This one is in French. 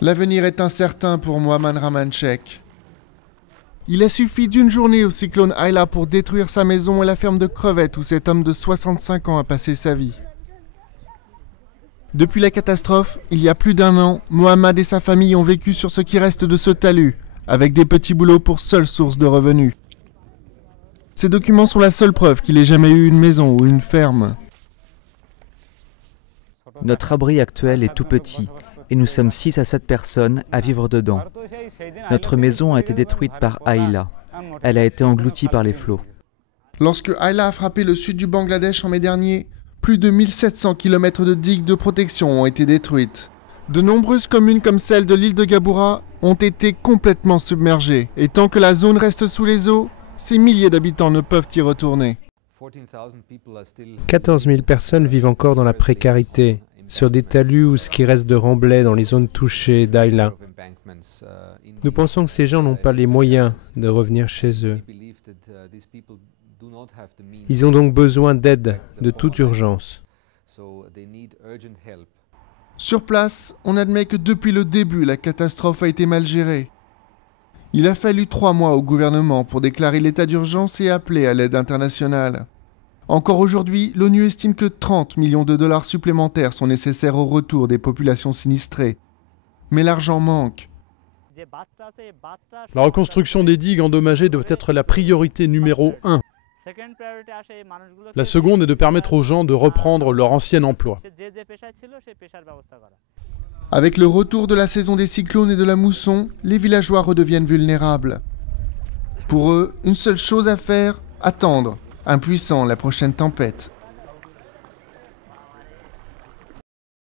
L'avenir est incertain pour Mohamed Ramanchek. Il a suffi d'une journée au cyclone Ayla pour détruire sa maison et la ferme de crevettes où cet homme de 65 ans a passé sa vie. Depuis la catastrophe, il y a plus d'1 an, Mohamed et sa famille ont vécu sur ce qui reste de ce talus, avec des petits boulots pour seule source de revenus. Ces documents sont la seule preuve qu'il ait jamais eu une maison ou une ferme. Notre abri actuel est tout petit et nous sommes 6 à 7 personnes à vivre dedans. Notre maison a été détruite par Ayla. Elle a été engloutie par les flots. Lorsque Ayla a frappé le sud du Bangladesh en mai dernier, plus de 1700 km de digues de protection ont été détruites. De nombreuses communes comme celle de l'île de Gaboura ont été complètement submergées. Et tant que la zone reste sous les eaux, ces milliers d'habitants ne peuvent y retourner. 14 000 personnes vivent encore dans la précarité, sur des talus ou ce qui reste de remblais dans les zones touchées d'Ayla. Nous pensons que ces gens n'ont pas les moyens de revenir chez eux. Ils ont donc besoin d'aide de toute urgence. Sur place, on admet que depuis le début, la catastrophe a été mal gérée. Il a fallu 3 mois au gouvernement pour déclarer l'état d'urgence et appeler à l'aide internationale. Encore aujourd'hui, l'ONU estime que 30 millions de dollars supplémentaires sont nécessaires au retour des populations sinistrées. Mais l'argent manque. La reconstruction des digues endommagées doit être la priorité numéro 1. La seconde est de permettre aux gens de reprendre leur ancien emploi. Avec le retour de la saison des cyclones et de la mousson, les villageois redeviennent vulnérables. Pour eux, une seule chose à faire, attendre, impuissants la prochaine tempête.